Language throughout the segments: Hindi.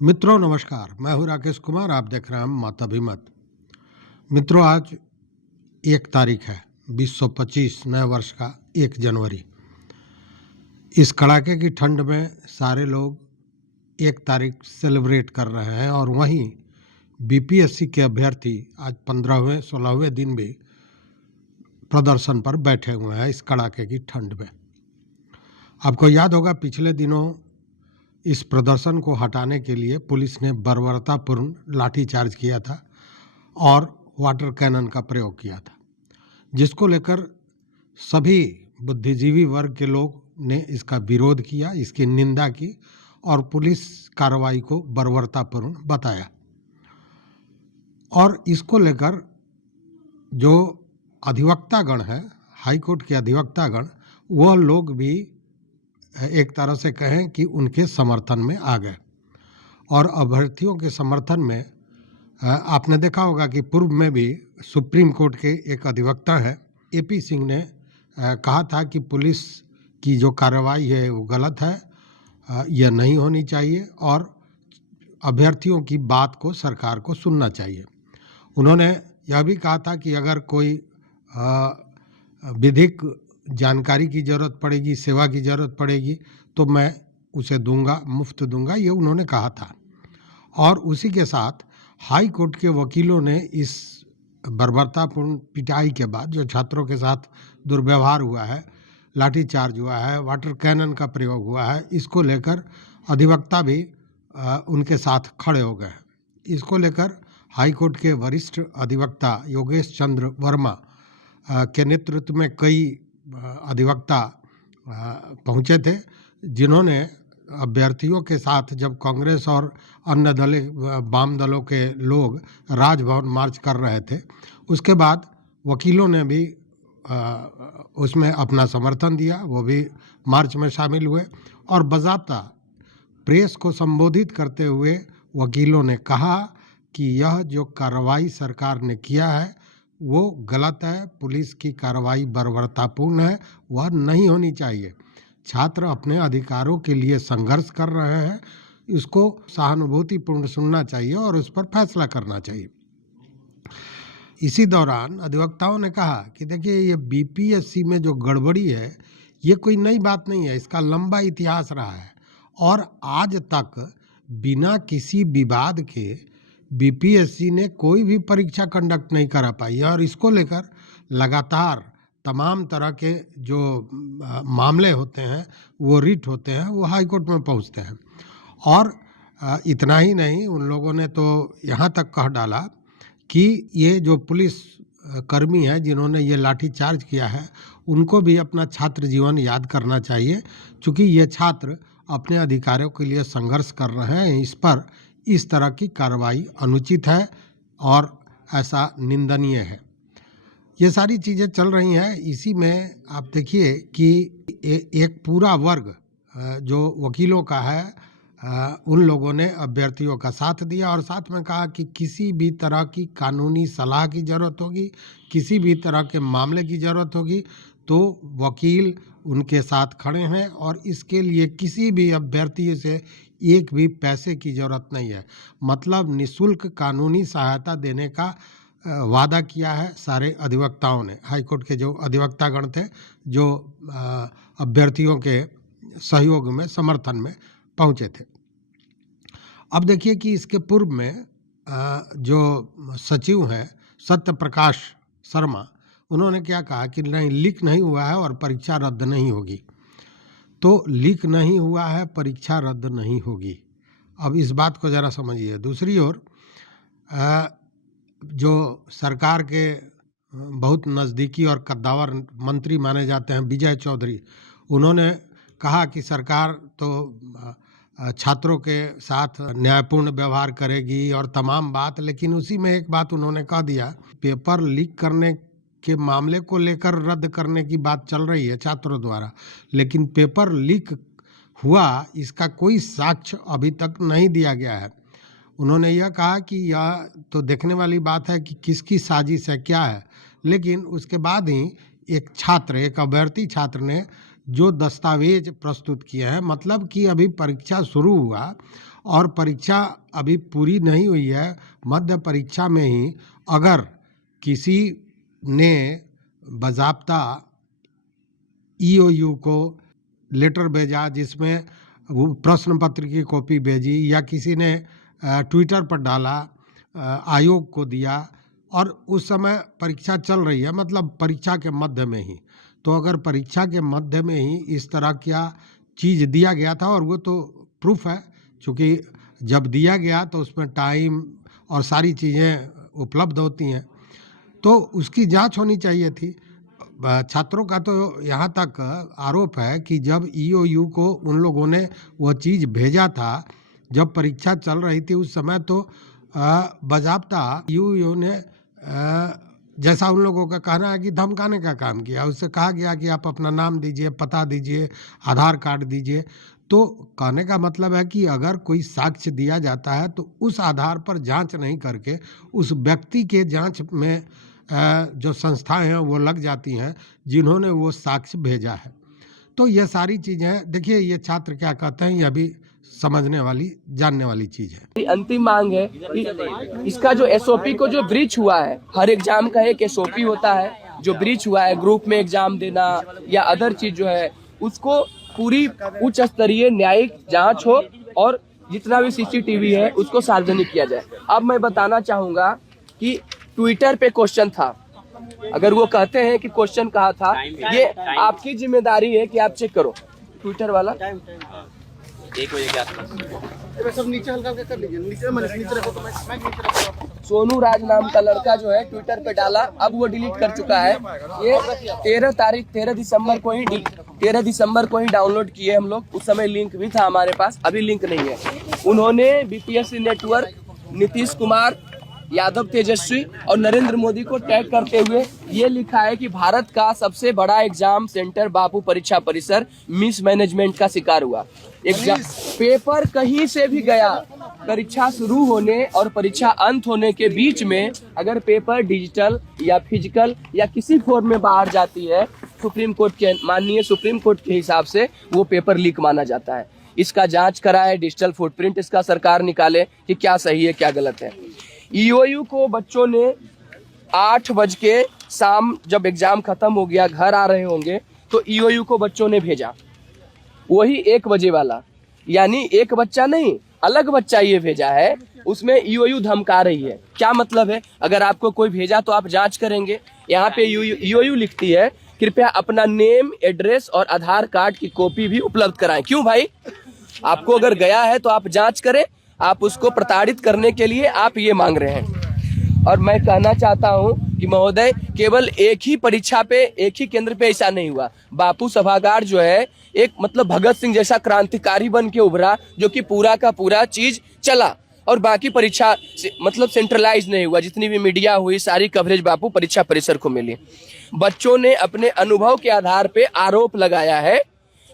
मित्रों नमस्कार, मैं हूं राकेश कुमार। आप देख रहे हैं मताभिमत। मित्रों, आज 1 तारीख है 2025 नए वर्ष का 1 जनवरी। इस कड़ाके की ठंड में सारे लोग 1 तारीख सेलिब्रेट कर रहे हैं और वहीं बीपीएससी के अभ्यर्थी आज 15वें 16वें दिन भी प्रदर्शन पर बैठे हुए हैं इस कड़ाके की ठंड में। आपको याद होगा, पिछले दिनों इस प्रदर्शन को हटाने के लिए पुलिस ने बर्बरतापूर्ण लाठीचार्ज किया था और वाटर कैनन का प्रयोग किया था, जिसको लेकर सभी बुद्धिजीवी वर्ग के लोग ने इसका विरोध किया, इसकी निंदा की और पुलिस कार्रवाई को बर्बरतापूर्ण बताया। और इसको लेकर जो अधिवक्तागण है, हाईकोर्ट के अधिवक्तागण, वह लोग भी एक तरह से कहें कि उनके समर्थन में आ गए। और अभ्यर्थियों के समर्थन में आपने देखा होगा कि पूर्व में भी सुप्रीम कोर्ट के एक अधिवक्ता है एपी सिंह ने कहा था कि पुलिस की जो कार्रवाई है वो गलत है, यह नहीं होनी चाहिए और अभ्यर्थियों की बात को सरकार को सुनना चाहिए। उन्होंने यह भी कहा था कि अगर कोई विधिक जानकारी की ज़रूरत पड़ेगी, सेवा की ज़रूरत पड़ेगी तो मैं उसे दूंगा, मुफ्त दूंगा, ये उन्होंने कहा था। और उसी के साथ हाई कोर्ट के वकीलों ने इस बर्बरतापूर्ण पिटाई के बाद जो छात्रों के साथ दुर्व्यवहार हुआ है, लाठीचार्ज हुआ है, वाटर कैनन का प्रयोग हुआ है, इसको लेकर अधिवक्ता भी उनके साथ खड़े हो गए। इसको लेकर हाई कोर्ट के वरिष्ठ अधिवक्ता योगेश चंद्र वर्मा के नेतृत्व में कई अधिवक्ता पहुंचे थे, जिन्होंने अभ्यर्थियों के साथ जब कांग्रेस और अन्य वाम दलों के लोग राजभवन मार्च कर रहे थे, उसके बाद वकीलों ने भी उसमें अपना समर्थन दिया, वो भी मार्च में शामिल हुए। और बाज़ाब्ता प्रेस को संबोधित करते हुए वकीलों ने कहा कि यह जो कार्रवाई सरकार ने किया है वो गलत है, पुलिस की कार्रवाई बर्बरतापूर्ण है, वह नहीं होनी चाहिए। छात्र अपने अधिकारों के लिए संघर्ष कर रहे हैं, इसको सहानुभूतिपूर्ण सुनना चाहिए और उस पर फैसला करना चाहिए। इसी दौरान अधिवक्ताओं ने कहा कि देखिए, ये बीपीएससी में जो गड़बड़ी है ये कोई नई बात नहीं है, इसका लंबा इतिहास रहा है और आज तक बिना किसी विवाद के बीपीएससी ने कोई भी परीक्षा कंडक्ट नहीं करा पाई और इसको लेकर लगातार तमाम तरह के जो मामले होते हैं, वो रिट होते हैं, वो हाई कोर्ट में पहुंचते हैं। और इतना ही नहीं, उन लोगों ने तो यहाँ तक कह डाला कि ये जो पुलिस कर्मी है जिन्होंने ये लाठीचार्ज किया है, उनको भी अपना छात्र जीवन याद करना चाहिए, क्योंकि ये छात्र अपने अधिकारों के लिए संघर्ष कर रहे हैं। इस पर इस तरह की कार्रवाई अनुचित है और ऐसा निंदनीय है। ये सारी चीज़ें चल रही हैं। इसी में आप देखिए कि एक पूरा वर्ग जो वकीलों का है, उन लोगों ने अभ्यर्थियों का साथ दिया और साथ में कहा कि किसी भी तरह की कानूनी सलाह की ज़रूरत होगी, किसी भी तरह के मामले की ज़रूरत होगी तो वकील उनके साथ खड़े हैं और इसके लिए किसी भी अभ्यर्थी से एक भी पैसे की ज़रूरत नहीं है। मतलब निःशुल्क कानूनी सहायता देने का वादा किया है सारे अधिवक्ताओं ने। हाईकोर्ट के जो अधिवक्तागण थे जो अभ्यर्थियों के सहयोग में, समर्थन में पहुंचे थे। अब देखिए कि इसके पूर्व में जो सचिव हैं सत्य प्रकाश शर्मा, उन्होंने क्या कहा कि नहीं, लीक नहीं हुआ है और परीक्षा रद्द नहीं होगी। तो लीक नहीं हुआ है, परीक्षा रद्द नहीं होगी। अब इस बात को ज़रा समझिए। दूसरी ओर जो सरकार के बहुत नज़दीकी और कद्दावर मंत्री माने जाते हैं विजय चौधरी, उन्होंने कहा कि सरकार तो छात्रों के साथ न्यायपूर्ण व्यवहार करेगी और तमाम बात, लेकिन उसी में एक बात उन्होंने कह दिया, पेपर लीक करने के मामले को लेकर रद्द करने की बात चल रही है छात्रों द्वारा, लेकिन पेपर लीक हुआ इसका कोई साक्ष्य अभी तक नहीं दिया गया है। उन्होंने यह कहा कि यह तो देखने वाली बात है कि किसकी साजिश है, क्या है, लेकिन उसके बाद ही एक अभ्यर्थी छात्र ने जो दस्तावेज प्रस्तुत किए हैं, मतलब कि अभी परीक्षा शुरू हुआ और परीक्षा अभी पूरी नहीं हुई है, मध्य परीक्षा में ही अगर किसी ने बाज़ाब्ता ईओयू को लेटर भेजा जिसमें वो प्रश्न पत्र की कॉपी भेजी, या किसी ने ट्विटर पर डाला, आयोग को दिया, और उस समय परीक्षा चल रही है, मतलब परीक्षा के मध्य में ही, तो अगर परीक्षा के मध्य में ही इस तरह क्या चीज़ दिया गया था, और वो तो प्रूफ है, क्योंकि जब दिया गया तो उसमें टाइम और सारी चीज़ें उपलब्ध होती हैं, तो उसकी जांच होनी चाहिए थी। छात्रों का तो यहाँ तक आरोप है कि जब ईओयू को उन लोगों ने वह चीज़ भेजा था, जब परीक्षा चल रही थी उस समय, तो बाज़ाब्ता ईओयू ने जैसा उन लोगों का कहना है कि धमकाने का काम किया। उससे कहा गया कि आप अपना नाम दीजिए, पता दीजिए, आधार कार्ड दीजिए। तो कहने का मतलब है कि अगर कोई साक्ष्य दिया जाता है तो उस आधार पर जांच नहीं करके उस व्यक्ति के जांच में जो संस्थाएं हैं वो लग जाती हैं जिन्होंने वो साक्ष्य भेजा है। तो ये सारी चीज़ें देखिए, ये छात्र क्या कहते हैं, यह भी समझने वाली, जानने वाली चीज़ है। अंतिम मांग है कि इसका जो एसओपी को जो ब्रीच हुआ है, हर एग्जाम का एक एसओपी होता है, जो ब्रीच हुआ है, ग्रुप में एग्जाम देना या अदर चीज जो है, उसको पूरी उच्च स्तरीय न्यायिक जांच हो और जितना भी सीसीटीवी है उसको सार्वजनिक किया जाए। अब मैं बताना चाहूंगा कि ट्विटर पे क्वेश्चन था, अगर वो कहते हैं कि क्वेश्चन कहा था, ये आपकी जिम्मेदारी है कि आप चेक करो। ट्विटर वाला 1 बजे के आसपास सब नीचे हल्का कर लीजिए, नीचे रखो तो मैं नीचे रखो। सोनू राज नाम का लड़का जो है ट्विटर पे डाला, अब वो डिलीट कर चुका है। ये 13 दिसंबर को ही डाउनलोड किए हम लोग, उस समय लिंक भी था हमारे पास, अभी लिंक नहीं है। उन्होंने बीपीएससी नेटवर्क, नीतीश कुमार, यादव तेजस्वी और नरेंद्र मोदी को टैग करते हुए ये लिखा है कि भारत का सबसे बड़ा एग्जाम सेंटर बापू परीक्षा परिसर मिसमैनेजमेंट का शिकार हुआ। एग्जाम पेपर कहीं से भी गया, परीक्षा शुरू होने और परीक्षा अंत होने के बीच में अगर पेपर डिजिटल या फिजिकल या किसी फॉर्म में बाहर जाती है, माननीय सुप्रीम कोर्ट के हिसाब से वो पेपर लीक माना जाता है। इसका जांच कराए, डिजिटल फुटप्रिंट इसका सरकार निकाले कि क्या सही है क्या गलत है। ईओयू को बच्चों ने 8 बज के शाम जब एग्जाम खत्म हो गया, घर आ रहे होंगे, तो ईओयू को बच्चों ने भेजा, वही 1 बजे वाला, यानी एक बच्चा नहीं, अलग बच्चा ये भेजा है। उसमें ईओयू धमका रही है। क्या मतलब है? अगर आपको कोई भेजा तो आप जांच करेंगे। यहाँ पे ईओयू लिखती है, कृपया अपना नेम, एड्रेस और आधार कार्ड की कॉपी भी उपलब्ध कराएं। क्यों भाई? आपको अगर गया है तो आप जांच करें। आप उसको प्रताड़ित करने के लिए आप ये मांग रहे हैं। और मैं कहना चाहता हूं कि महोदय, केवल एक ही परीक्षा पे, एक ही केंद्र पे ऐसा नहीं हुआ। बापू सभागार जो है एक मतलब भगत सिंह जैसा क्रांतिकारी बन के उभरा, जो कि पूरा का पूरा चीज चला, और बाकी परीक्षा मतलब सेंट्रलाइज नहीं हुआ। जितनी भी मीडिया हुई सारी कवरेज बापू परीक्षा परिसर को मिली। बच्चों ने अपने अनुभव के आधार पे आरोप लगाया है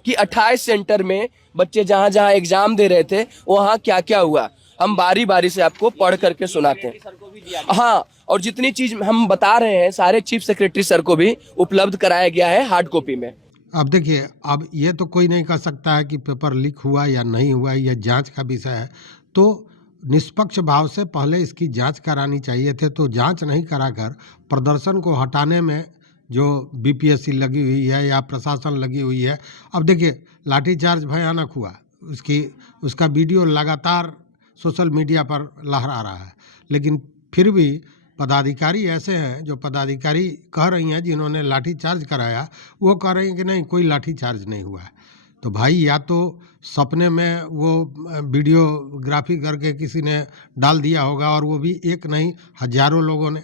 कि 28 सेंटर में बच्चे जहां जहां एग्जाम दे रहे थे वहां क्या क्या हुआ। हम बारी बारी से आपको पढ़ करके सुनाते हैं। हाँ, और जितनी चीज हम बता रहे हैं सारे चीफ सेक्रेटरी सर को भी उपलब्ध कराया गया है हार्ड कॉपी में। अब देखिए, अब ये तो कोई नहीं कह सकता है कि पेपर लीक हुआ या नहीं हुआ, यह जांच का विषय है। तो निष्पक्ष भाव से पहले इसकी जांच करानी चाहिए थे। तो जांच नहीं कराकर प्रदर्शन को हटाने में जो बीपीएससी लगी हुई है या प्रशासन लगी हुई है। अब देखिए, लाठीचार्ज भयानक हुआ, उसका वीडियो लगातार सोशल मीडिया पर लहरा रहा है, लेकिन फिर भी पदाधिकारी ऐसे हैं, जो पदाधिकारी कह रही हैं जिन्होंने लाठीचार्ज कराया, वो कह रही हैं कि नहीं, कोई लाठीचार्ज नहीं हुआ है। तो भाई, या तो सपने में वो वीडियोग्राफी करके किसी ने डाल दिया होगा, और वो भी एक नहीं हजारों लोगों ने।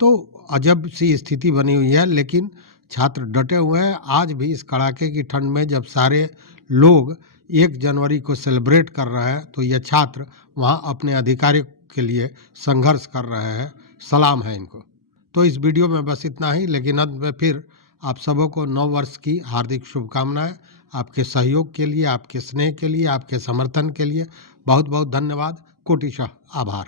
तो अजब सी स्थिति बनी हुई है, लेकिन छात्र डटे हुए हैं। आज भी इस कड़ाके की ठंड में जब सारे लोग 1 जनवरी को सेलिब्रेट कर रहे हैं, तो ये छात्र वहाँ अपने अधिकारों के लिए संघर्ष कर रहे हैं। सलाम है इनको। तो इस वीडियो में बस इतना ही, लेकिन अंत में फिर आप सबों को नव वर्ष की हार्दिक शुभकामनाएं। आपके सहयोग के लिए, आपके स्नेह के लिए, आपके समर्थन के लिए बहुत बहुत धन्यवाद। कोटिशः आभार।